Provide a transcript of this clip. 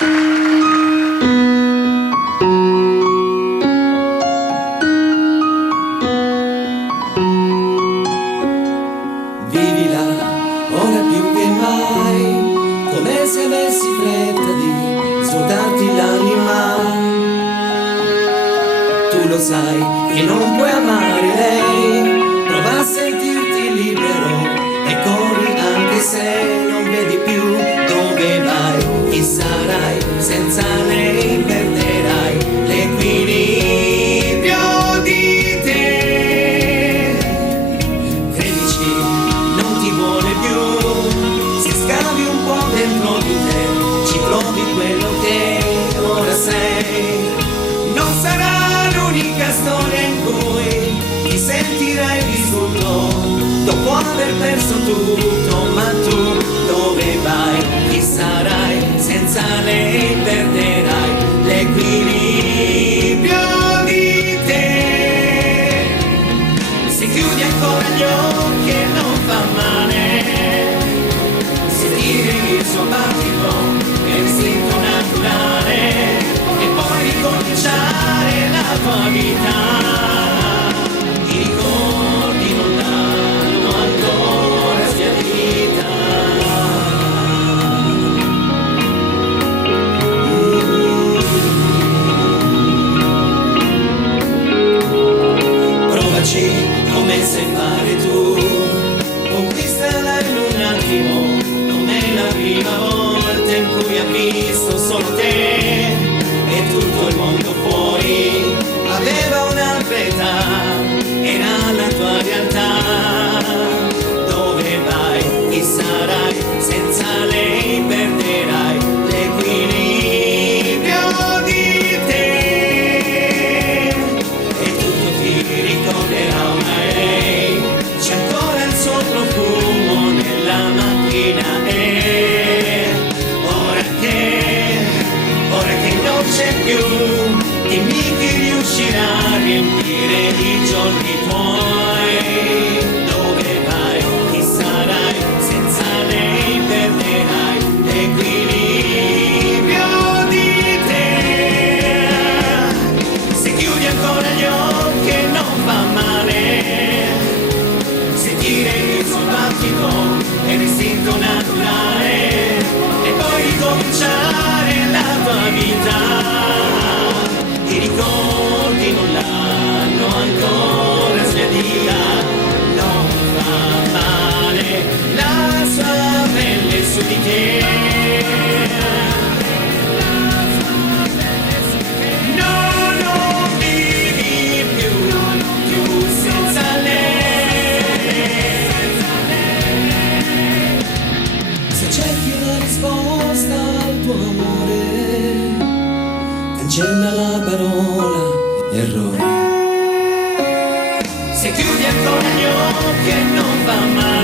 Vivila ora più che mai, come se avessi fretta di svuotarti l'anima. Tu lo sai che non puoi amare lei, prova a sentirti libero e corri anche se non vedi più dove vai. Chi sarai senza lei, perderai l'equilibrio di te. Credici, non ti vuole più, se scavi un po' dentro di te ci trovi quello che ora sei. Non sarà l'unica storia in cui ti sentirai vissuto dopo aver perso tutto, ma tu dove vai? Chi sarai senza lei, perderai l'equilibrio di te. Se chiudi ancora gli occhi e non fa male, se tiri il suo battito è istinto naturale e poi ricominciare la tua vita. I ricordi non danno ancora sbiadita. Provaci come sai fare tu, conquistala in un attimo, come la prima volta in cui ha visto solo te e tutto il mondo fuori aveva un'altra età, era la tua realtà. Dove vai? Chi sarai? Senza lei perderai l'equilibrio di te e tutto ti ricorderà ormai. C'è ancora il suo profumo nella macchina e ora che non c'è più, dimmi chi riuscirà a riempire i giorni tuoi. Dove vai? Chi sarai? Senza lei perderai l'equilibrio di te. Se chiudi ancora gli occhi e non fa male, sentire il suo battito è l'istinto naturale e poi ricominciare la tua vita. I ricordi non l'hanno ancora sbiadita, non fa male la sua pelle su di te. No, non vivi più senza lei. Se cerchi una risposta al tuo amore, cancella la parola errore. Se chiudi ancora gli occhi e non va male,